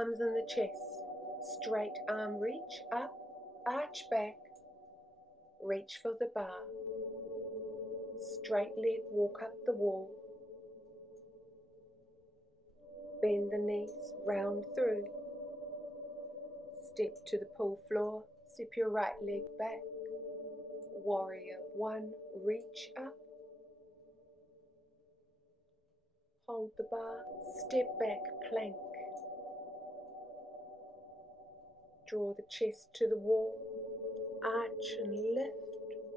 palms in the chest. Straight arm reach up, arch back, reach for the bar. Straight leg walk up the wall. Bend the knees, round through. Step to the pool floor, step your right leg back. Warrior one, reach up. Hold the bar, step back, plank. Draw the chest to the wall, arch and lift,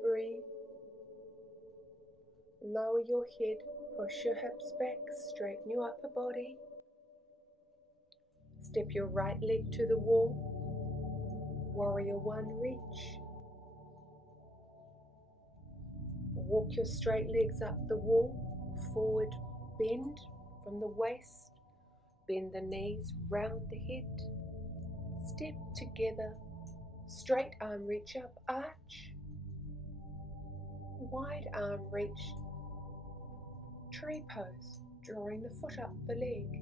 breathe. Lower your head, push your hips back, straighten your upper body. Step your right leg to the wall. Warrior one, reach. Walk your straight legs up the wall, forward bend from the waist, bend the knees, round the head. Step together, straight arm reach up, arch. Wide arm reach, tree pose, drawing the foot up the leg.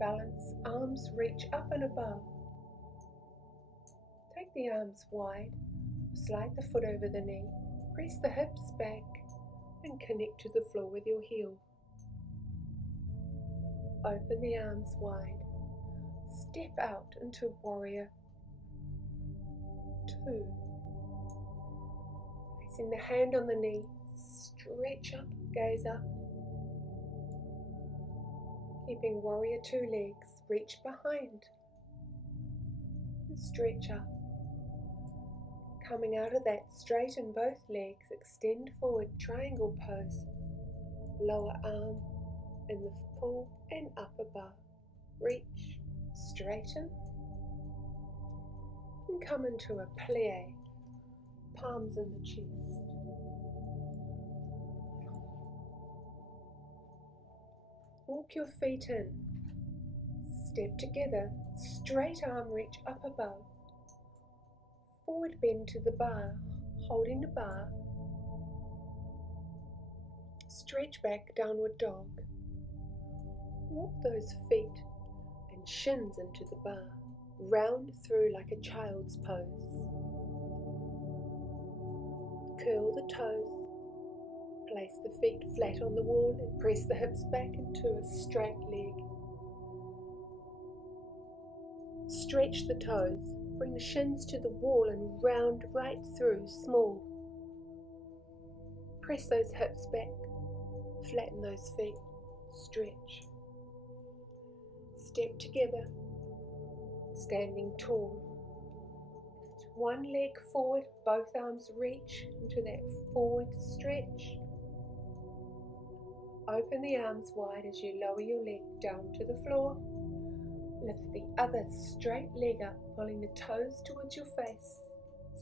Balance, arms reach up and above. Take the arms wide, slide the foot over the knee, press the hips back and connect to the floor with your heel. Open the arms wide. Step out into warrior two. Placing the hand on the knee, stretch up, gaze up. Keeping warrior two legs, reach behind and stretch up. Coming out of that, straighten both legs, extend forward, triangle pose. Lower arm in the pool and up above. Reach, straighten, and come into a plie, palms in the chest. Walk your feet in, step together, straight arm reach up above. Forward bend to the bar, holding the bar. Stretch back, downward dog. Walk those feet and shins into the bar. Round through like a child's pose. Curl the toes. Place the feet flat on the wall and press the hips back into a straight leg. Stretch the toes. Bring the shins to the wall and round right through, small. Press those hips back. Flatten those feet. Stretch. Step together. Standing tall. Lift one leg forward, both arms reach into that forward stretch. Open the arms wide as you lower your leg down to the floor. Lift the other straight leg up, pulling the toes towards your face.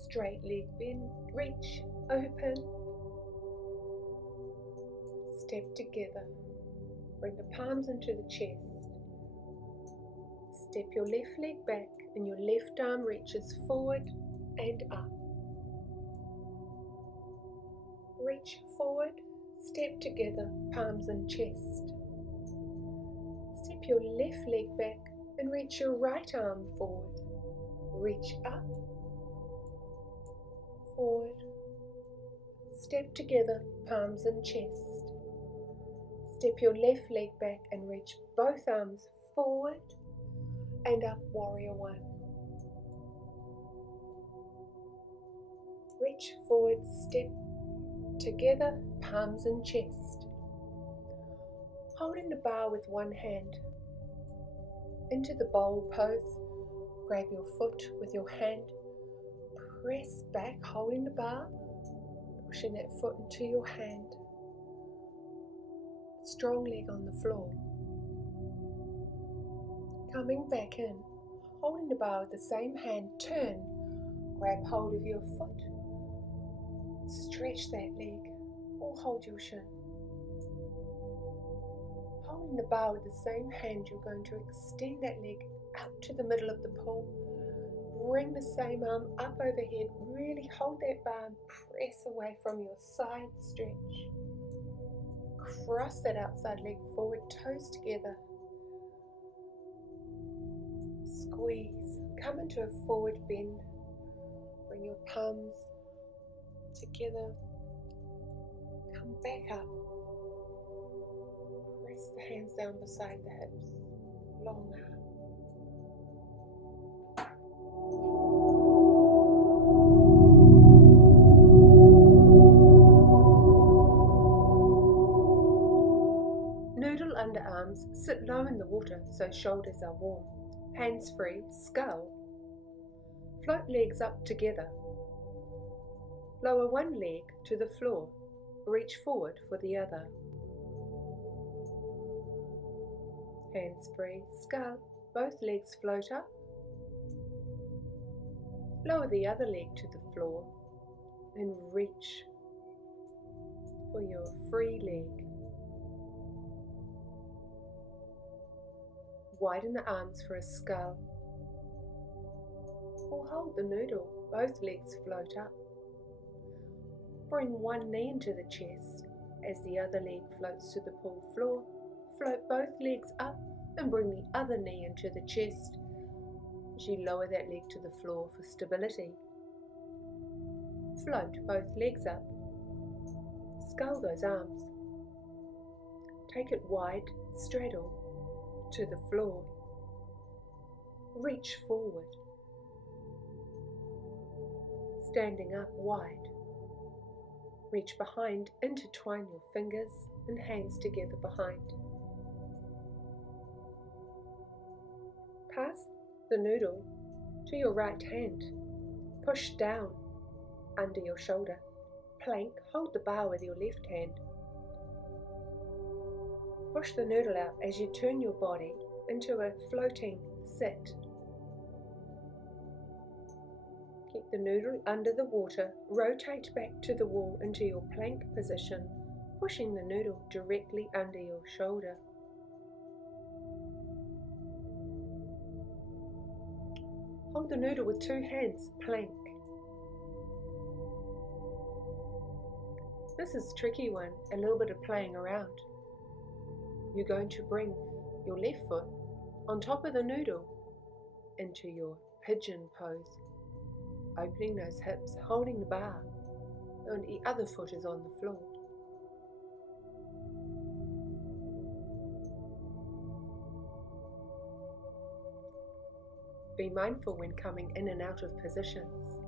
Straight leg bend, reach, open. Step together. Bring the palms into the chest. Step your left leg back and your left arm reaches forward and up. Reach forward, step together, palms and chest. Step your left leg back and reach your right arm forward. Reach up, forward. Step together, palms and chest. Step your left leg back and reach both arms forward and up, warrior one. Reach forward, step together, palms and chest. Holding the bar with one hand. Into the bowl pose. Grab your foot with your hand. Press back, holding the bar. Pushing that foot into your hand. Strong leg on the floor. Coming back in, holding the bar with the same hand, turn, grab hold of your foot, stretch that leg, or hold your shin. Holding the bar with the same hand, you're going to extend that leg out to the middle of the pool. Bring the same arm up overhead, really hold that bar and press away from your side stretch. Cross that outside leg forward, toes together. Squeeze. Come into a forward bend. Bring your palms together. Come back up. Press the hands down beside the hips. Long arm. Noodle underarms sit low in the water so shoulders are warm. Hands free, skull. Float legs up together. Lower one leg to the floor. Reach forward for the other. Hands free, skull. Both legs float up. Lower the other leg to the floor and reach for your free leg. Widen the arms for a skull. Or hold the noodle. Both legs float up. Bring one knee into the chest as the other leg floats to the pool floor. Float both legs up and bring the other knee into the chest as you lower that leg to the floor for stability. Float both legs up. Skull those arms. Take it wide, straddle to the floor. Reach forward. Standing up wide. Reach behind, intertwine your fingers and hands together behind. Pass the noodle to your right hand. Push down under your shoulder. Plank, hold the bar with your left hand. Push the noodle out as you turn your body into a floating sit. Keep the noodle under the water, rotate back to the wall into your plank position, pushing the noodle directly under your shoulder. Hold the noodle with two hands, plank. This is a tricky one, a little bit of playing around. You're going to bring your left foot on top of the noodle into your pigeon pose. Opening those hips, holding the bar, and the other foot is on the floor. Be mindful when coming in and out of positions.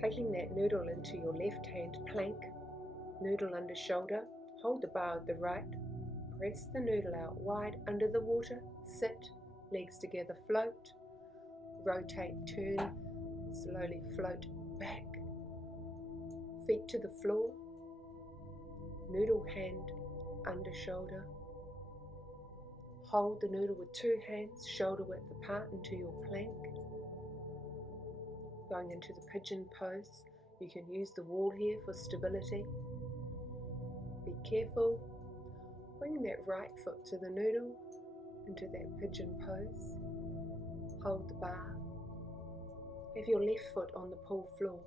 Taking that noodle into your left hand plank, noodle under shoulder, hold the bar with the right, press the noodle out wide under the water, sit, legs together, float, rotate, turn, slowly float back, feet to the floor, noodle hand under shoulder, hold the noodle with two hands, shoulder width apart into your plank. Going into the pigeon pose, you can use the wall here for stability. Be careful. Bring that right foot to the noodle, into that pigeon pose. Hold the bar. Have your left foot on the pool floor.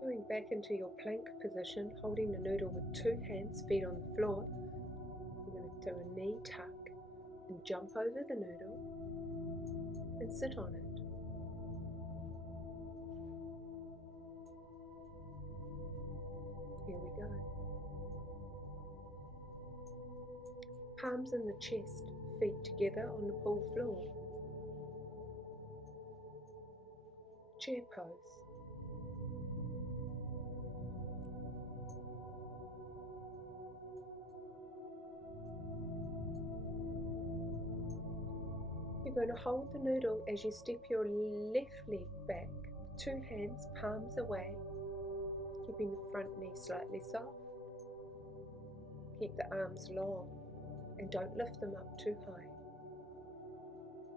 Going back into your plank position, holding the noodle with two hands, feet on the floor. You're going to do a knee tuck and jump over the noodle and sit on it. Here we go. Palms in the chest, feet together on the pool floor. Chair pose. You're going to hold the noodle as you step your left leg back, two hands, palms away, keeping the front knee slightly soft. Keep the arms long and don't lift them up too high.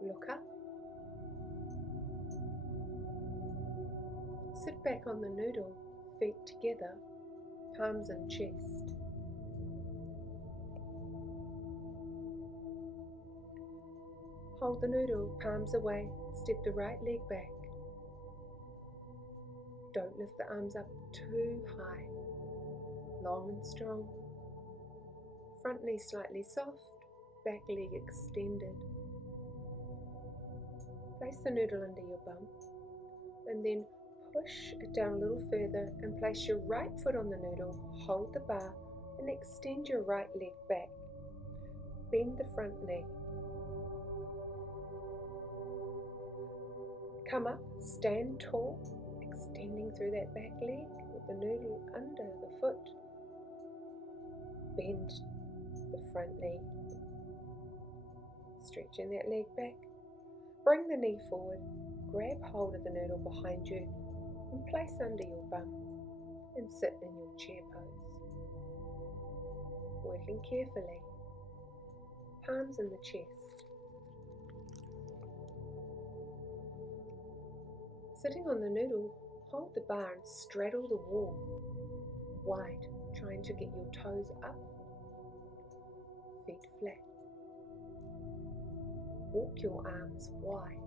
Look up. Sit back on the noodle, feet together, palms and chest. Hold the noodle, palms away, step the right leg back. Don't lift the arms up too high. Long and strong. Front knee slightly soft, back leg extended. Place the noodle under your bum and then push it down a little further and place your right foot on the noodle, hold the bar and extend your right leg back. Bend the front knee. Come up, stand tall, extending through that back leg with the noodle under the foot. Bend the front knee, stretching that leg back. Bring the knee forward, grab hold of the noodle behind you and place under your bum and sit in your chair pose. Working carefully, palms in the chest. Sitting on the noodle, hold the bar and straddle the wall, wide, trying to get your toes up, feet flat. Walk your arms wide.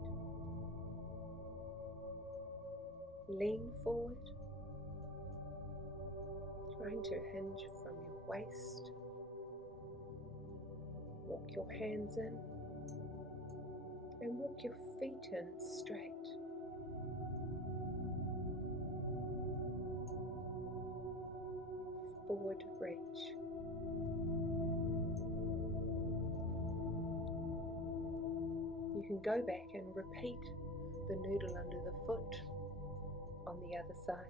Lean forward, trying to hinge from your waist. Walk your hands in and walk your feet in straight. Forward reach. You can go back and repeat the noodle under the foot on the other side.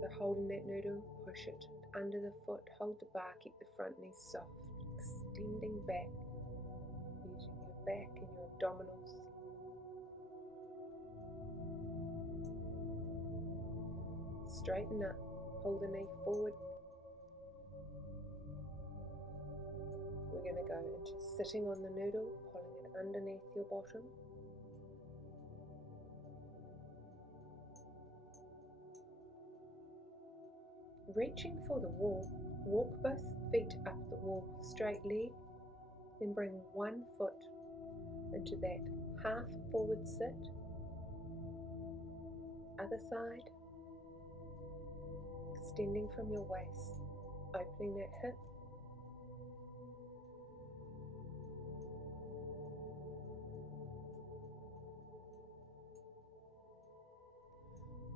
So holding that noodle, push it under the foot, hold the bar, keep the front knee soft, extending back, using your back and your abdominals. Straighten up, pull the knee forward. We're going to go into sitting on the noodle, pulling it underneath your bottom. Reaching for the wall, walk both feet up the wall, straight leg, then bring one foot into that half forward sit. Other side, extending from your waist, opening that hip.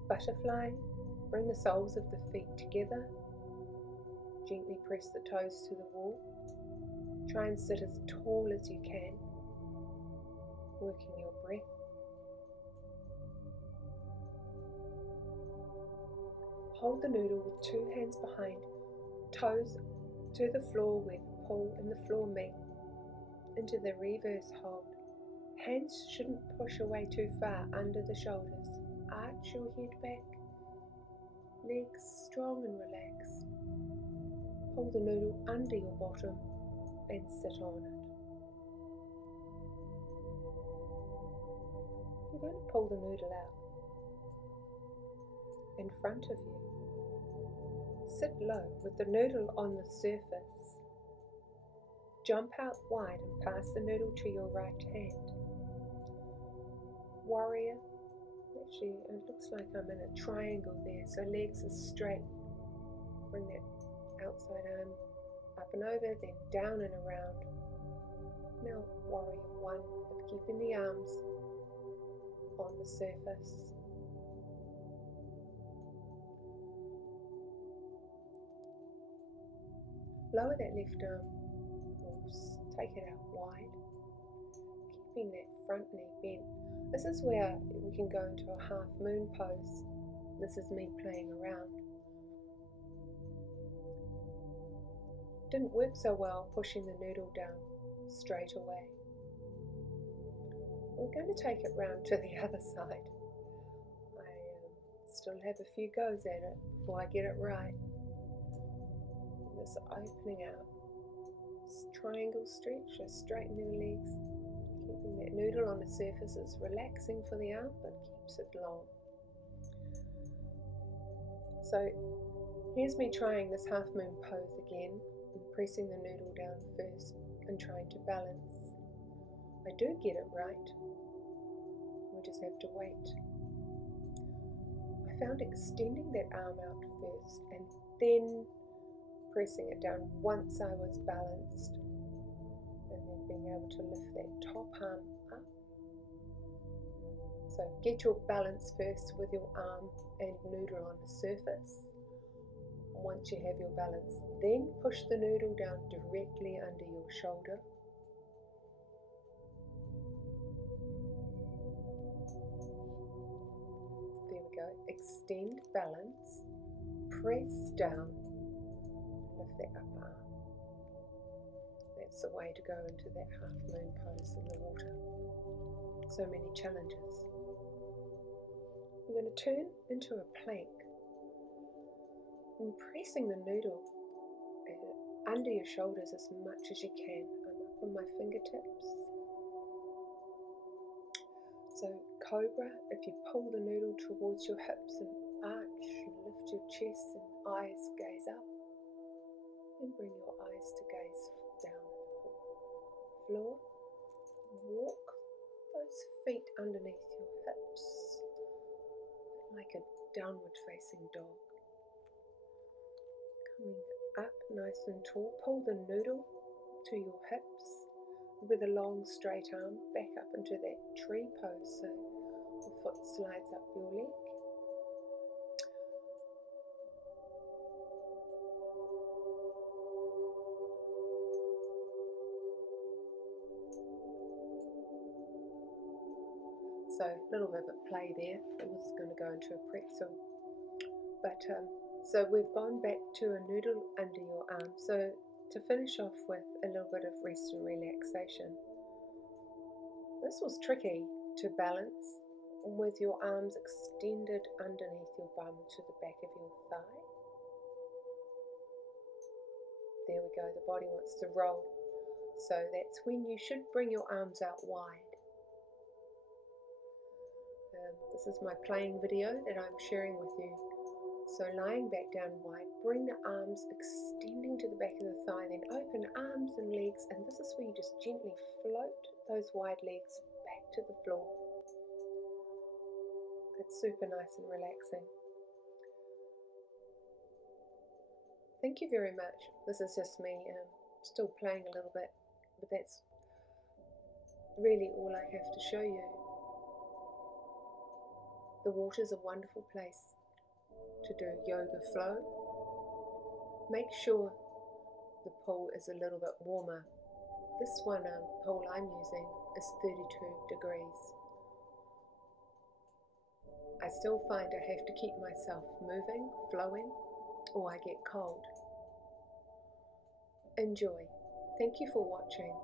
Butterfly, bring the soles of the feet together. Gently press the toes to the wall. Try and sit as tall as you can, working your breath. Hold the noodle with two hands behind, toes to the floor where the pole and the floor meet, into the reverse hold. Hands shouldn't push away too far under the shoulders. Arch your head back, legs strong and relaxed. Pull the noodle under your bottom and sit on it. You're going to pull the noodle out in front of you. Sit low with the noodle on the surface. Jump out wide and pass the noodle to your right hand. Warrior. Actually, it looks like I'm in a triangle there, so legs are straight. Bring that outside arm up and over, then down and around. Now warrior one, but keeping the arms on the surface. Lower that left arm, take it out wide, keeping that front knee bent. This is where we can go into a Halfmoon Pose. This is me playing around. Didn't work so well pushing the noodle down straight away. We're going to take it round to the other side. I still have a few goes at it before I get it right. This opening out, triangle stretch, just straighten your legs, keeping that noodle on the surface is relaxing for the arm but keeps it long. So here's me trying this Halfmoon Pose again. and pressing the noodle down first and trying to balance. I do get it right. We just have to wait. I found extending that arm out first and then pressing it down once I was balanced, and then being able to lift that top arm up. So get your balance first with your arm and noodle on the surface. Once you have your balance, then push the noodle down directly under your shoulder. There we go. Extend balance, press down, lift that upper arm. That's the way to go into that Halfmoon Pose in the water. So many challenges. You're going to turn into a plank and pressing the noodle under your shoulders as much as you can. I'm up on my fingertips. So Cobra, if you pull the noodle towards your hips and arch, lift your chest and eyes gaze up, and bring your eyes to gaze down at the floor. Walk those feet underneath your hips like a downward facing dog. Coming up nice and tall, pull the noodle to your hips with a long straight arm back up into that tree pose, so the foot slides up your leg. So a little bit of play there. It was going to go into a pretzel, but so we've gone back to a noodle under your arm. So to finish off with a little bit of rest and relaxation. This was tricky to balance with your arms extended underneath your bum to the back of your thigh. There we go, the body wants to roll. So that's when you should bring your arms out wide. This is my playing video that I'm sharing with you. So lying back down wide, bring the arms extending to the back of the thigh, then open arms and legs, and this is where you just gently float those wide legs back to the floor. It's super nice and relaxing. Thank you very much. This is just me still playing a little bit, but that's really all I have to show you. The water's a wonderful place to do yoga flow. Make sure the pool is a little bit warmer. This one pool I'm using is 32 degrees. I still find I have to keep myself moving, flowing, or I get cold. Enjoy. Thank you for watching.